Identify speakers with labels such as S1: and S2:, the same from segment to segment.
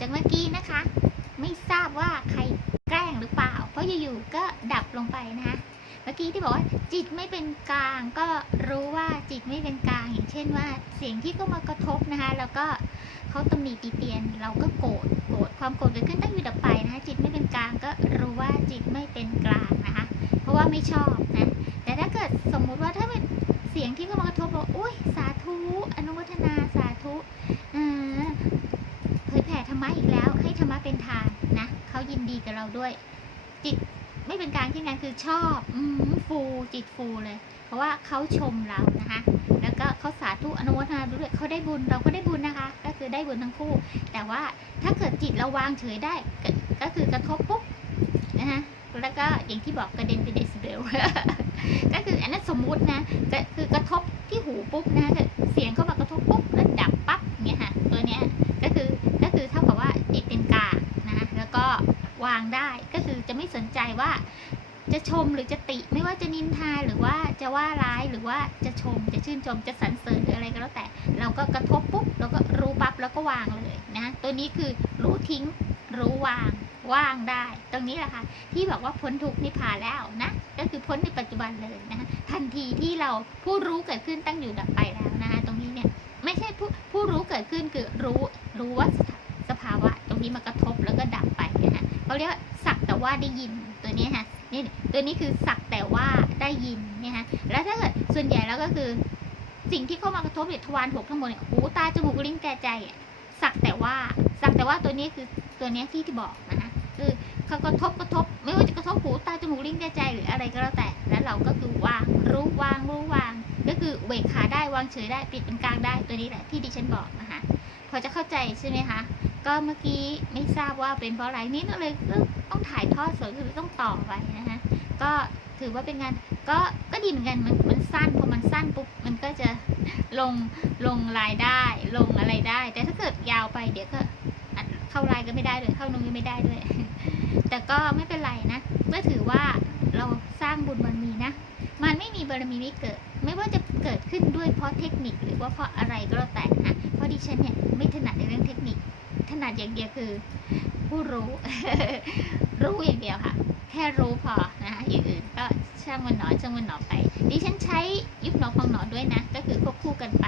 S1: จากเมื่อกี้นะคะ ไม่ทราบว่าใครแกล้งหรือเปล่า เพราะอยู่ๆก็ดับลงไปนะคะเมื่อกี้ที่บอกว่าจิตไม่เป็นกลางก็รู้ว่าจิตไม่เป็นกลางอย่างเช่นว่า เสียงที่ก็มากระทบนะคะ แล้วก็เขาตำหนิตีเตียน เราก็โกรธโกรธความโกรธเกิดขึ้นตั้งอยู่ดับไปนะคะจิตไม่เป็นกลางก็รู้ว่าจิตไม่เป็นกลางนะคะ เพราะว่าไม่ชอบนะแต่ถ้าเกิดสมมุติว่าถ้าเป็นเสียงที่เข้ามากระทบบอกอุ้ยสาธุอนุโมทนาสาธุเออ เป็นทานนะเขายินดีกับเราด้วย จิตไม่เป็นกลางที่นั้นคือชอบอมฟูจิตฟูเลย เพราะว่าเขาชมเรานะคะ แล้วก็เขาสาธุอนุโมทนาด้วยเขาได้บุญเราก็ได้บุญนะคะ ก็คือได้บุญทั้งคู่ แต่ว่าถ้าเกิดจิตเราวางเฉยได้ ก็ก็คือกระทบปุ๊บนะคะแล้วก็อย่างที่บอกกระเด็นเป็นเดซิเบลก็คืออันนั้นสมมุตินะก็คือกระทบที่หูปุ๊บนะเสียงเข้ามากระทบปุ๊บแล้วดับปั๊บเนี่ยค่ะตัวเนี้ยก็คือก็คือเท่ากับว่าจิตเป็นกลางนะแล้วก็วางได้ ก็คือจะไม่สนใจว่า จะชมหรือจะติ ไม่ว่าจะนินทาหรือว่าจะว่าร้ายหรือว่าจะชม จะชื่นชมจะสรรเสริญหรืออะไรก็แล้วแต่ เราก็กระทบปุ๊บเราก็รู้ปั๊บแล้วก็วางเลยนะตัวนี้คือรู้ทิ้งรู้วางว่างได้ ตรงนี้แหละค่ะที่บอกว่าพ้นทุกนิพพานแล้วนะก็คือพ้นในปัจจุบันเลยนะคะทันทีที่เราผู้รู้เกิดขึ้นตั้งอยู่ดับไปแล้วนะคะตรงนี้เนี่ยไม่ใช่ผู้ผู้รู้เกิดขึ้นคือรู้รู้ว่าสภสภาวะ ตรงนี้มากระทบแล้วก็ดับไป เขาเรียกสักแต่ว่าได้ยินตัวนี้ค่ะนี่ตัวนี้คือสักแต่ว่าได้ยินเนี่ยฮะแล้วถ้าเกิดส่วนใหญ่แล้วก็คือ สิ่งที่เข้ามากระทบเนี่ยทวารหกทั้งหมดเนี่ยหูตาจมูกลิ้นกายใจสักแต่ว่าสักแต่ว่าตัวนี้คือตัวนี้ที่ที่บอกนะคะคือเขากระทบกระทบ ไม่ว่าจะกระทบหูตาจมูกลิ้นกายใจหรืออะไรก็แล้วแต่ แล้วเราก็คือวางรู้วางรู้วาง ก็คือเบรกขาได้วางเฉยได้ปิดเป็นกลางได้ตัวนี้แหละที่ดิฉันบอกนะคะพอจะเข้าใจใช่ไหมคะ ก็เมื่อกี้ไม่ทราบว่าเป็นเพราะอะไรนี่ก็เลยต้องถ่ายทอดสดคือต้องต่อไปนะคะก็ถือว่าเป็นงานก็ก็ดีเหมือนกันมันมันสั้นพอมันสั้นปุ๊บมันก็จะลงลงรายได้ลงอะไรได้ แต่ถ้าเกิดยาวไปเดี๋ยวก็เข้ารายก็ไม่ได้เลยเข้าตรงนี้ไม่ได้ด้วย แต่ก็ไม่เป็นไรนะเมื่อถือว่าเราสร้างบุญบารมีนะ มันไม่มีบารมีไม่เกิด ไม่ว่าจะเกิดขึ้นด้วยเพราะเทคนิคหรือว่าเพราะอะไรก็แล้วแต่นะเพราะดิฉันเนี่ย ถนัดอย่างเดียวคือ ผู้รู้ รู้อย่างเดียวค่ะ แค่รู้พอนะคะอย่างอื่นก็ช่างมันหนอช่างมันหนอไป ดิฉันใช้ยุบหนอพองหนอด้วยนะ ก็คือควบคู่กันไป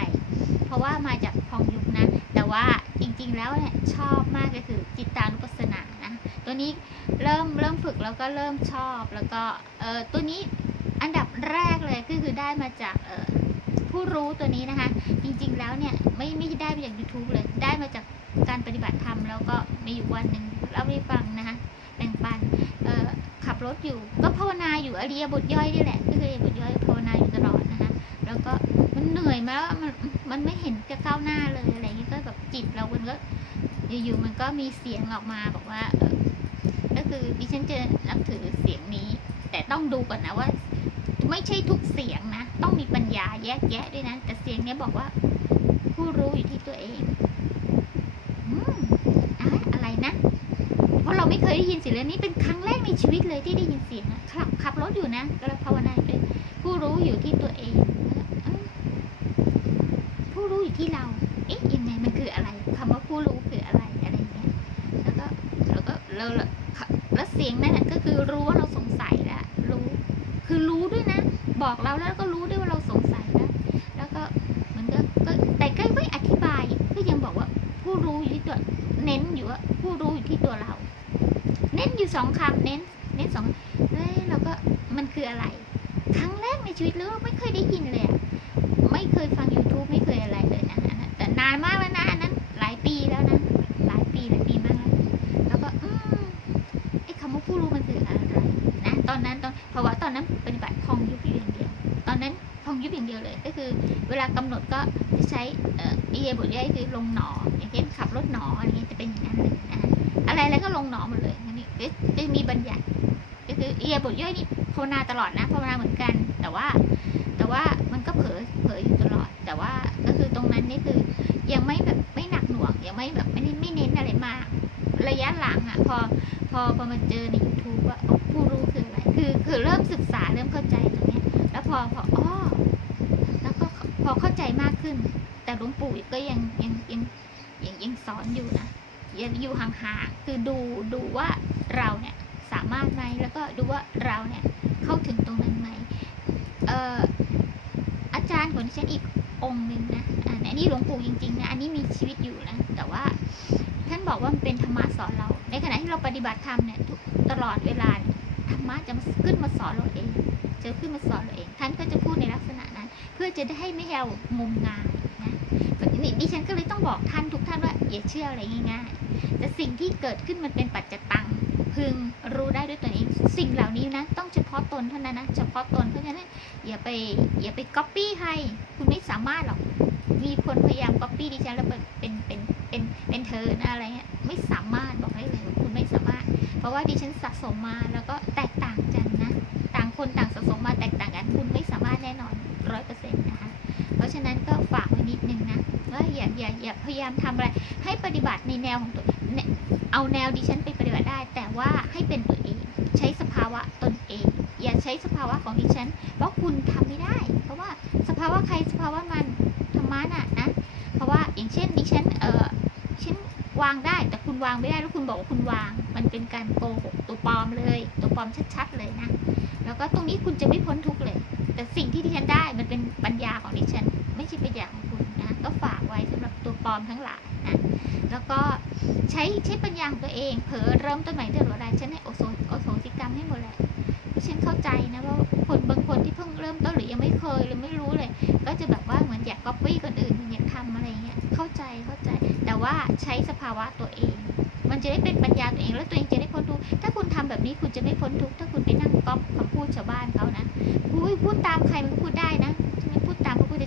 S1: เพราะว่ามาจากพองยุบนะ แต่ว่าจริงๆแล้วเนี่ยชอบมากก็คือจิตตานุปัสสนานะ ตัวนี้เริ่มเริ่มฝึกแล้วก็เริ่มชอบแล้วก็เออตัวนี้อันดับแรกเลยก็คือได้มาจากเออผู้รู้ตัวนี้นะคะ จริงๆแล้วเนี่ยไม่ไม่ได้มาจาก YouTube เลย การปฏิบัติธรรมแล้วก็มีอยู่วันหนึ่งเล่าให้ฟังนะคะแบ่งปันขับรถอยู่ก็ภาวนาอยู่อริยบทย่อยนี่แหละก็คืออริยบทย่อยภาวนาอยู่ตลอดนะคะแล้วก็มันเหนื่อยมากมันมันไม่เห็นจะก้าวหน้าเลยอะไรอย่างนี้ก็แบบจิตเรามันก็อยู่ๆมันก็มีเสียงออกมาบอกว่าก็คือดิฉันจะนับถือเสียงนี้ แต่ต้องดูก่อนนะว่า ไม่ใช่ทุกเสียงนะ ต้องมีปัญญาแยกแยะด้วยนะ แต่เสียงนี้บอกว่า ผู้รู้อยู่ที่ตัวเอง อะไรนะ เพราะเราไม่เคยได้ยินเสียงเรื่องนี้เป็นครั้งแรกในชีวิตเลยที่ได้ยินเสียงขับขับรถอยู่นะก็เลยภาวนาอยู่เลยผู้รู้อยู่ที่ตัวเองอผู้รู้อยู่ที่เรา เอ๊ะยังไงมันคืออะไรคำว่าผู้รู้คืออะไรอะไรเงี้ย แล้วก็แล้วก็แล้วแล้วเสียงนั่นก็คือรู้ว่าเราสงสัยแล้วรู้ คือรู้ด้วยนะ บอกเราแล้วก็รู้ด้วยว่าเราสงสัยแล้วแล้วก็เหมือนก็ก็แต่ก็ไม่อธิบายก็ยังบอกว่าผู้รู้อยู่ที่ตัว เน้นอยู่ว่าผู้รู้อยู่ที่ตัวเรา เน้นอยู่สองคำเน้น เน้นสองเฮ้ยเราก็มันคืออะไร ครั้งแรกในชีวิตเลยว่าไม่เคยได้ยินเลยไม่เคยฟัง YouTube ไม่เคยอะไรเลยนะแต่นานมาก ลากำหนดก็จะใช้เอ่อเอียบทย่อยคือลงหนอ อย่างเช่นขับรถหนออะไรเงี้ยจะเป็นอย่างนั้นเลยนะอะไรอะไรก็ลงหนอหมดเลยอันนี้จะมีบัญญัติก็คือเอียบทย่อยนี่ภาวนาตลอดนะภาวนาเหมือนกัน แต่ว่า แต่ว่ามันก็เผลอเผลออยู่ตลอด แต่ว่าก็คือตรงนั้นนี่คือยังไม่แบบไม่หนักหน่วงยังไม่แบบไม่ไม่เน้นอะไรมาก ระยะหลังอะพอพอพอมาเจอใน YouTube ว่าอ๋อผู้รู้คืออะไรคือคือเริ่มศึกษาเริ่มเข้าใจตรงนี้แล้วพอพอ อเข้าใจมากขึ้น แต่หลวงปู่ก็ยังยังยังยังยังสอนอยู่นะย่าอยู่ห่างๆคือดูดูว่าเราเนี่ยสามารถไหมแล้วก็ดูว่าเราเนี่ยเข้าถึงตรงนั้นไหมเอ่ออาจารย์ของดิฉันอีกองค์หนึ่งนะอันนี้หลวงปู่จริงๆนะอันนี้มีชีวิตอยู่นะแต่ว่าท่านบอกว่ามันเป็นธรรมะสอนเรา ในขณะที่เราปฏิบัติธรรมเนี่ยตลอดเวลาธรรมะจะมาขึ้นมาสอนเราเองจะขึ้นมาสอนเราเองท่านก็จะพูดในลักษณะ เพื่อจะได้ให้ไม่ให้เรางมงายนะนี่ดิฉันก็เลยต้องบอกท่านทุกท่านว่าอย่าเชื่ออะไรง่ายๆ แต่สิ่งที่เกิดขึ้นมันเป็นปัจจตังพึงรู้ได้ด้วยตัวเอง สิ่งเหล่านี้นะ ต้องเฉพาะตนเท่านั้นนะ เฉพาะตนเพราะฉะนั้นอย่าไปอย่าไปก๊อปปี้ใคร คุณไม่สามารถหรอก มีคนพยายามก๊อปปี้ดิฉันแล้วเป็นเป็นเป็นเป็นเป็นเธอนะอะไรเงี้ยไม่สามารถบอกได้เลยว่าคุณไม่สามารถ เพราะว่าดิฉันสะสมมาแล้วก็แตกต่างกันนะ ต่างคนต่างสะสมมาแตกต่างกัน คุณไม่สามารถแน่นอน อย่าอย่าพยายามทำอะไร ให้ปฏิบัติในแนวของตัวเอาแนวดิฉันไปปฏิบัติได้ แต่ว่าให้เป็นตัวเอง ใช้สภาวะตนเอง อย่าใช้สภาวะของดิฉัน เพราะคุณทำไม่ได้ เพราะว่าสภาวะใครสภาวะมันธรรมะน่ะนะเพราะว่าอย่างเช่นดิฉันเออฉันวางได้ แต่คุณวางไม่ได้แล้วคุณบอกว่าคุณวาง มันเป็นการโกหกตัวปลอมเลย ตัวปลอมชัดๆเลยนะแล้วก็ตรงนี้คุณจะไม่พ้นทุกข์เลย แต่สิ่งที่ดิฉันได้มันเป็นปัญญาของดิฉัน ไม่ใช่ปัญญาของคุณ ก็ฝากไว้สำหรับตัวปลอมทั้งหลายนะแล้วก็ใช้ใช้ปัญญาของตัวเอง เผลอเริ่มต้นใหม่เดือนอะไรฉันให้โอโซโอโซสิกรรมให้หมดแหละเพราะฉันเข้าใจนะว่าคนบางคนที่เพิ่งเริ่มต้นหรือยังไม่เคยหรือไม่รู้เลย ก็จะแบบว่าเหมือนอยากก๊อปปี้คนอื่นอยากทำอะไรเงี้ยเข้าใจเข้าใจ แต่ว่าใช้สภาวะตัวเอง มันจะได้เป็นปัญญาตัวเองแล้วตัวเองจะได้พ้นทุกข์ถ้าคุณทำแบบนี้คุณจะไม่พ้นทุกข์ถ้าคุณไปนั่งก๊อปคำพูดชาวบ้านเขานะอุ้ยพูดตามใครมันก็พูดได้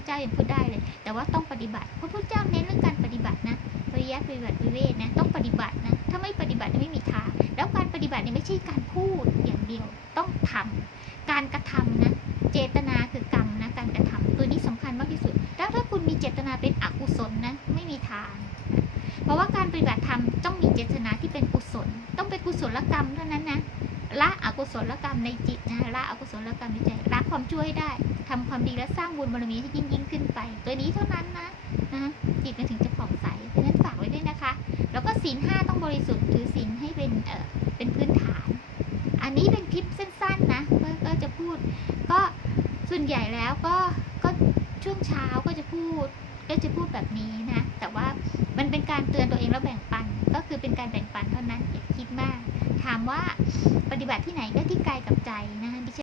S1: เจ้ายังพูดได้เลย แต่ว่าต้องปฏิบัติพระพุทธเจ้าเน้นเรื่องการปฏิบัตินะปริยัติปฏิบัติวิเวทนะต้องปฏิบัตินะถ้าไม่ปฏิบัติไม่มีทางแล้วการปฏิบัติเนี่ยไม่ใช่การพูดอย่างเดียวต้องทำการกระทำนะเจตนาคือกรรมนะการกระทำตัวนี้สำคัญมากที่สุดแล้วถ้าคุณมีเจตนาเป็นอกุศลนะไม่มีทาง เพราะว่าการปฏิบัติธรรมต้องมีเจตนาที่เป็นกุศล ต้องเป็นกุศลกรรมเท่านั้นนะ ละอกุศลกรรมในจิตนะละอกุศลกรรมในใจละความช่วยได้ทำความดีและสร้างบุญบารมีให้ยิ่งยิ่งขึ้นไป ตัวนี้เท่านั้นนะนะจิตมันถึงจะผ่องใสเพราะฉะนั้นฝากไว้ด้วยนะคะ แล้วก็ศีลห้าต้องบริสุทธิ์ถือศีลให้เป็นเออเป็นพื้นฐาน อันนี้เป็นคลิปสั้นๆนะก็ก็จะพูด ก็ส่วนใหญ่แล้วก็ก็ช่วงเช้าก็จะพูด ก็จะพูดแบบนี้นะ แต่ว่ามันเป็นการเตือนตัวเองแล้วแบ่งปัน ก็คือเป็นการแบ่งปันเท่านั้นอย่าคิดมาก ถามว่าปฏิบัติที่ไหนก็ที่กายกับใจนะ